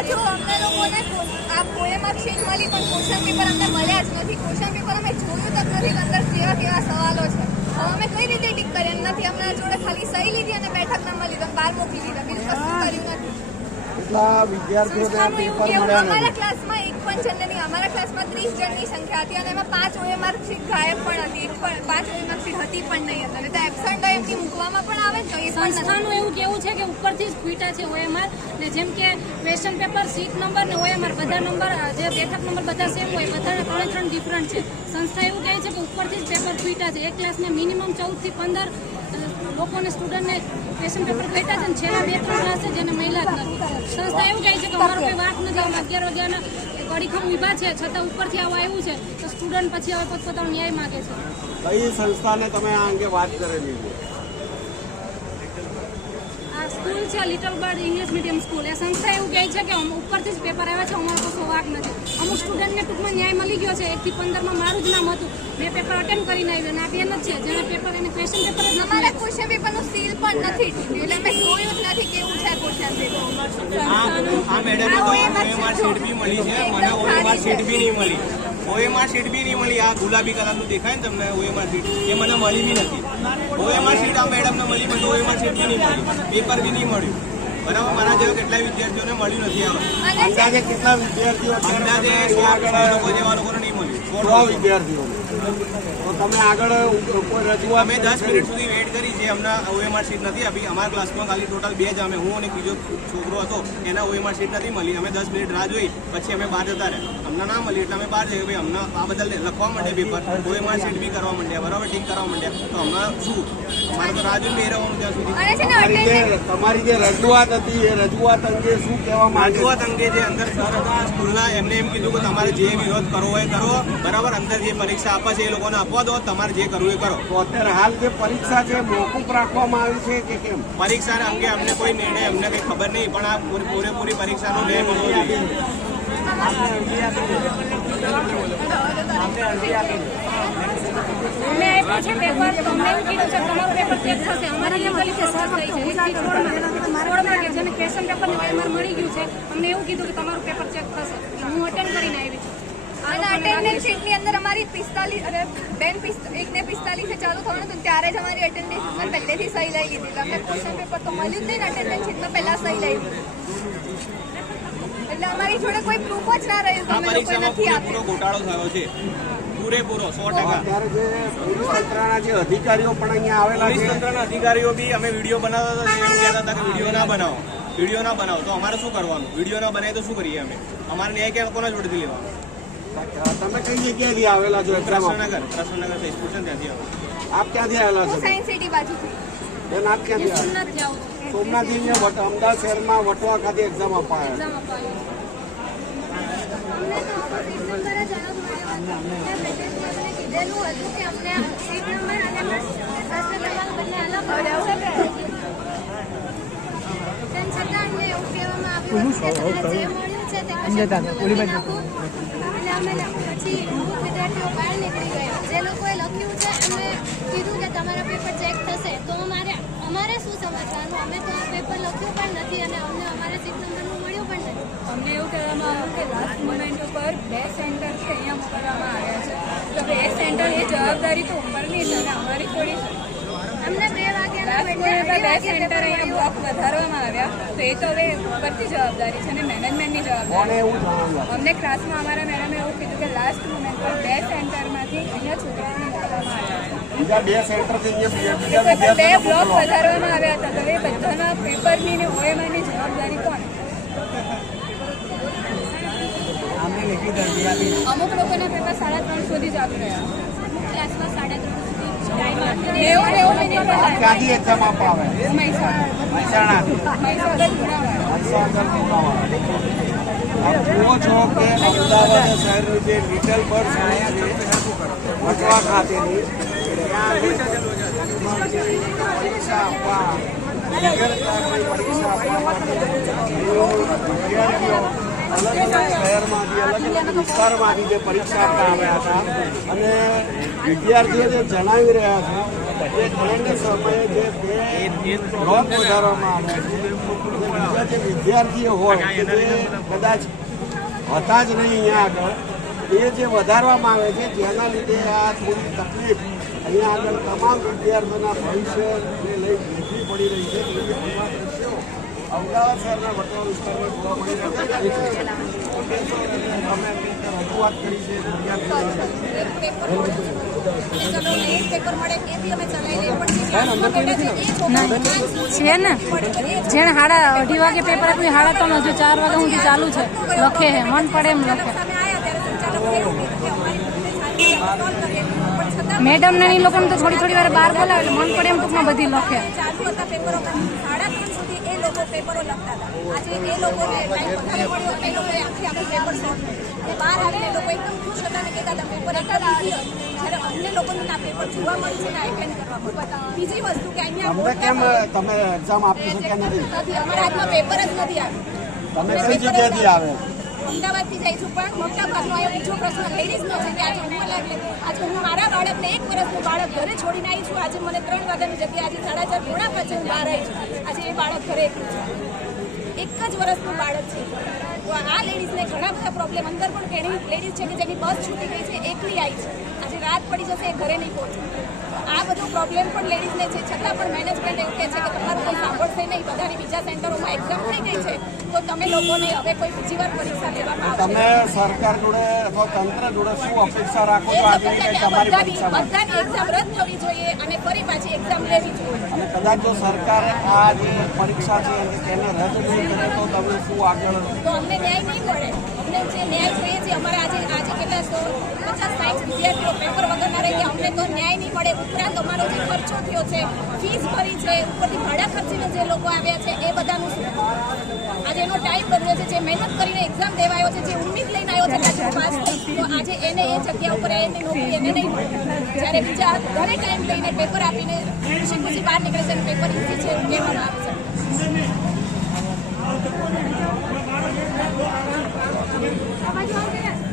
પાછું અમને લોકોને આ પોએમમાં સીટ મળી પણ ક્વેશ્ચન પેપર અમને મળ્યા જ નથી. ક્વેશ્ચન પેપર અમે જોયું તક નથી અંદર કેવા કેવા સવાલો છે. હવે અમે કઈ રીતે ટીક કરીએ નથી. અમને જોડે ખાલી સહી લીધી અને બેઠક નંબર લીધો, બહાર મોકલી દીધા, બીજું કશું કર્યું નથી. અમારા ક્લાસમાં એક પણ જણ નહીં. અમારા ક્લાસમાં 30 જણની સંખ્યા હતી અને એમાં 5 OMR સીટ ગાયબ પણ હતી. 5 OMR સીટ હતી પણ નહીં અંદર. તો એબસન્ટ હોય એમથી મૂકવામાં પણ આવે તો એ સંસ્થાનું એવું કેવું છે કે ઉપરથી જ ખૂટા છે OMR ને, જેમ કે ક્વેશ્ચન પેપર સીટ નંબર ને OMR બધા નંબર જે બેઠક નંબર બધા સેમ હોય, બધાના 3 ડિફરન્ટ છે. સંસ્થા એવું કહે છે કે ઉપરથી જ પેપર ખૂટા છે. એક ક્લાસમાં મિનિમમ 14 થી 15 લોકોને સ્ટુડન્ટને ક્વેશ્ચન પેપર ખૂટા છે અને છેલ્લા 2-3 ક્લાસ છે જેને મહિલા જ નથી. સંસ્થા એવું કહે છે કે અમારો કોઈ વાંક નથી, અમે 11 વાગ્યાના અડીખમ ઊભા છે છતાં ઉપરથી આવા આવ્યું છે તો સ્ટુડન્ટ પછી હવે પોતપોતાનો ન્યાય માગે છે. કઈ સંસ્થાને તમે આ અંગે વાત કરેલી છે? આ સ્કૂલ છે little bird English medium school. એ સંસ્થા એવું કહે છે કે ઉપરથી જ પેપર આવ્યા છે, અમારો કશો વાંક નથી. અમુક સ્ટુડન્ટને ટૂંકમાં ન્યાય મળી ગયો છે. 1 થી 15માં મારું જ નામ હતું, મેં પેપર અટેન્ડ કરીને આવી અને આ બેન જ છે જેને પેપર એને ક્વેશ્ચન પેપર જ અમારા ક્વેશ્ચન પેપરનું સીલ પણ નથી એટલે અમે જોયું જ નથી કેવું છે ક્વેશ્ચન પેપર. આ મેડમ તો OMR સીટ બી મળી છે, મને OMR સીટ બી નહીં મળી. OMR સીટ બી નહીં મળી. આ ગુલાબી કલરનું દેખાય ને તમને OMR સીટ, એ મને મળી બી નથી. OMR સીટ આ મેડમને મળી પણ OMR સીટ બી નહીં મળી, પેપર બી નહીં મળ્યું. બરાબર, મારા જેવા કેટલાય વિદ્યાર્થીઓને મળ્યું નથી. અંદાજે કેટલા વિદ્યાર્થીઓ? અંદાજે 100 લોકો જેવા લોકોને નહીં મળ્યું. 100 વિદ્યાર્થીઓ. તો તમે આગળ કોઈ રજૂઆત? અમે 10 મિનિટ સુધી વેઇટ કરી છે, અમને OMR સીટ નથી આપી. અમારા ક્લાસમાં ખાલી ટોટલ 2 જ અમે, હું અને બીજો છોકરો હતો, એના OMR સીટ નથી મળી. અમે 10 મિનિટ રાહ જોઈ, પછી અમે બહાર જતા રહ્યા. અમને ના મળી એટલે અમે બહાર જઈએ. ભાઈ અમને આ બદલ લખવા માંડે પેપર, OMR સીટ બી કરવા માંડ્યા, બરાબર, ટીક કરવા માંડ્યા. તો હમણાં શું, અમારે તો રાહ જોઈને બે રહેવાનું ત્યાં સુધી. તમારી જે રજૂઆત હતી એ રજૂઆત અંગે શું કહેવા માંગે? રજૂઆત અંગે જે અંદર સર હતા સ્કૂલના, એમને એમ કીધું કે તમારે જે વિરોધ કરવો હોય કરો, બરાબર, અંદર જે પરીક્ષા આપે છે એ લોકોને આપવા દો, તમારે જે કરવું એ કરો. તો અત્યારે હાલ જે પરીક્ષા છે મોકૂફ રાખવામાં આવી છે કે કેમ? પરીક્ષા અંગે અમને કોઈ નિર્ણય અમને કંઈ ખબર નહીં, પણ આ પૂરેપૂરી પરીક્ષાનો નિર્ણય મળવો જોઈએ. અમે આપ્યું છે પેપર, તો અમને એવું કીધું છે તમારું પેપર ચેક થશે. અમારી લીગલી કેસ થઈ છે 1 થી 16 કે જેને ક્વેશ્ચન પેપરને OMR મળી ગયું છે, અમને એવું કીધું કે તમારું પેપર ચેક થશે. હું અટેન્ડ કરીને આવી છું. અને અટેન્ડન્સ શીટની અંદર અમારી 45 અને બેન 1 ને 45 ચાલુ થવાનું હતું ત્યારે જ અમારી અટેન્ડન્સ શીટમાં પહેલેથી સહી લઈ લીધી. અમને ક્વેશ્ચન પેપર તો મળ્યું જ નહીં ને, અટેન્ડન્સ શીટમાં પહેલા સહી લઈ લીધી. એટલે અમારી જોડે કોઈ પ્રૂફ જ ના રહ્યું કે અમે લોકો નથી આપ્યું. ઘોટાળો થયો છે પૂરેપૂરો 100%. અત્યારે જે પોલીસ તંત્રના જે અધિકારીઓ પણ અહીંયા આવેલા પોલીસ છે, તંત્રના અધિકારીઓ બી અમે વિડીયો બનાવતા હતા, એમ કહેતા હતા કે વિડીયો ના બનાવો, વિડીયો ના બનાવો. તો અમારે શું કરવાનું? વિડીયો ના બનાવીએ તો શું કરીએ અમે? અમારે ન્યાય ક્યાં કોના જોડેથી લેવાનો? તમે કઈ જગ્યાએથી આવેલા છો? કૃષ્ણનગર સ્ટેશન ત્યાંથી આવો. આપ ક્યાંથી આવેલા છો? હું સાયન્સ સિટી બાજુથી. બેન આપ ક્યાંથી આવેલા? સોમનાથ જાઉં છું. સોમનાથથી અહીંયા અમદાવાદ શહેરમાં વટવા ખાતે એક્ઝામ આપવા આવ્યા. એક્ઝામ આપવા આવી. કીધેલું હતું કે અમને સીટ નંબર અને પ્રશ્ન નંબર બંને અલગ આવશે. તેમ છતાં અમને એવું કહેવામાં આવ્યું કે તમને જે મળ્યું છે તે કશું લખી નાખો. અને અમે પછી અમુક વિદ્યાર્થીઓ બહાર નીકળી ગયા. જે લોકોએ લખ્યું છે એમને કીધું કે તમારા પેપર ચેક થશે. તો અમારે શું સમજવાનું? અમે તો પેપર લખ્યું પણ નથી અને અમને અમારા સીટ નંબરનું મળ્યું પણ નથી. અમને એવું કહેવામાં આવ્યું કે લાસ્ટ મોમેન્ટ ઉપર 2 સેન્ટર છે અહીંયા મોકલવામાં આવ્યા છે. તો 2 સેન્ટર એ જવાબદારી તો ઉપરની છે અને અમારી થોડી છે. અમને 2 વાગ્યાના લાસ્ટ મોમેન્ટ પર 2 સેન્ટર અહીંયા બ્લોક વધારવામાં આવ્યા. તો એ તો હવે ઉપરથી જવાબદારી છે અને મેનેજમેન્ટની જવાબદારી. અમને ક્લાસમાં અમારા મેડમે એવું કીધું કે લાસ્ટ મોમેન્ટ પર 2 સેન્ટરમાંથી અહીંયા છોકરાઓને મોકલવામાં આવ્યા છે. બીજા 2 સેન્ટરથી તો 2 બ્લોક વધારવામાં આવ્યા હતા. તો એ બધાના પેપરની ને OMRની જવાબદારી કોણ? અમુક લોકોના પેપર 3:30 સુધી ચાલુ રહ્યા. ક્લાસમાં 3:30 સુધી ટાઈમ આપ્યો. એવું મિનિટ ક્યાંથી એક્ઝામ આપવા આવે? મહેસાણા આપ જુઓ છો કે અમદાવાદ શહેરની જે લિટલ બર્ડ સ્કૂલ છે વટવા ખાતેની, ત્યાં પરીક્ષા આપવા પરીક્ષા આપવા માટે વિદ્યાર્થીઓ અલગ અલગ શહેરમાંથી અલગ અલગ વિસ્તારમાંથી જે પરીક્ષા આપવા આવ્યા હતા અને વિદ્યાર્થીઓ જે જણાવી રહ્યા છે એ એન્ડ સમયે જે ડ્રોપ વધારવામાં આવે છે, બીજા જે વિદ્યાર્થીઓ હોય કે જે કદાચ હતા જ નહીં અહીંયા આગળ, એ જે વધારવામાં આવે છે, જેના લીધે આ થોડી તકલીફ અહીંયા આગળ તમામ વિદ્યાર્થીઓના ભવિષ્યને લઈ વેઠવી પડી રહી છે. એવા દ્રશ્યો અમદાવાદ શહેરના વટવા વિસ્તારમાં જોવા મળી રહ્યા છે. અમે રજૂઆત કરી છે છે ને જેને 2:30 વાગે પેપર આપ્યું 3:30 હજુ 4 વાગ્યા સુધી ચાલુ છે, લખે હે મન પડે એમ લખે. મેડમ ને એ લોકોને તો થોડી વાર બહાર બોલાવે એટલે મન પડે એમ ટૂંકમાં બધી લખે. પેપરો લખતા હતા. આજે એ લોકોને ટાઈમ વધારે મળ્યો એ લોકોએ આખું પેપર સોલ્વ કર્યું. બહાર આવીને લોકો એકદમ ખુશ હતા ને કહેતા હતા પેપર એટલા ઈઝી હતું. જ્યારે અમને લોકોને આ પેપર જોવા મળ્યું છે ને એટેન્ડ કરવા મળ્યું. બીજી વસ્તુ કે અહીંયા કેમ તમે એક્ઝામ આપી છે કે નથી? અમારા હાથમાં પેપર જ નથી આવ્યું. તમે કઈ જગ્યાએથી આવે? અમદાવાદથી જાય છું, પણ મોટા ભાગનો અહીંયા બીજો પ્રશ્ન લેડીઝનો છે કે આજે હું મારા બાળકને 1 વર્ષનું બાળક ઘરે છોડીને આવી છું. આજે મને 3 વાગ્યાની જગ્યાએ આજે 4:30 પોણા 5 હું બહાર આવી છું. આજે એ બાળક ઘરે એકલું છે, 1 જ વર્ષનું બાળક છે. તો આ લેડીઝને ઘણા બધા પ્રોબ્લેમ, અંદર પણ ઘણી લેડીઝ છે કે જેની બસ છૂટી ગઈ છે, એકલી આવી છે, આજે રાત પડી જશે એ ઘરે નહીં પહોંચે. આ બધો પ્રોબ્લેમ પણ લેડીઝને છે, છતાં પણ મેનેજમેન્ટ એવું કહે છે કે તમારું કોઈ સાંભળશે નહીં, બધાની બીજા સેન્ટરોમાં એક્ઝામ થઈ ગઈ છે, તો તમે લોકોને હવે કોઈ બીજી વાર પરીક્ષા લેવામાં આવશે. તમે સરકાર જોડે અથવા તંત્ર જોડે શું અપેક્ષા રાખો છો? આજે તમારી પરીક્ષામાં બધાની એક્ઝામ રદ થવી જોઈએ અને ફરી પાછી એક્ઝામ લેવી જોઈએ. અને કદાચ જો સરકાર આ જે પરીક્ષા છે એને રદ નહીં કરે તો તમે શું આગળ? તો અમને ન્યાય નહીં મળે. અમને જે ન્યાય જોઈએ છે, અમારે આજે કેટલા 150-60 વિદ્યાર્થીઓ પેપર વગરના રહી ગયા, અમને તો ન્યાય નહીં મળે. ઉપરાંત અમારો જે ખર્ચો થયો છે, ફીસ ભરી છે, ઉપરથી ભાડા ખર્ચીને જે લોકો આવ્યા છે એ બધાનું શું? આજે એનો ટાઈમ બદલ્યો છે, જે મહેનત કરીને એક્ઝામ દેવાયો છે, જે ઉમ્મીદ લઈને આવ્યો છે કે આજે પાસ થઈશ, તો આજે એને એ જગ્યા ઉપર એની નોકરી એને નહીં મળે. જ્યારે બીજા ઘરે ટાઈમ લઈને પેપર આપીને ખુશી બાર નીકળે છે, પેપર ઈઝી છે એવું કહેવામાં આવે છે.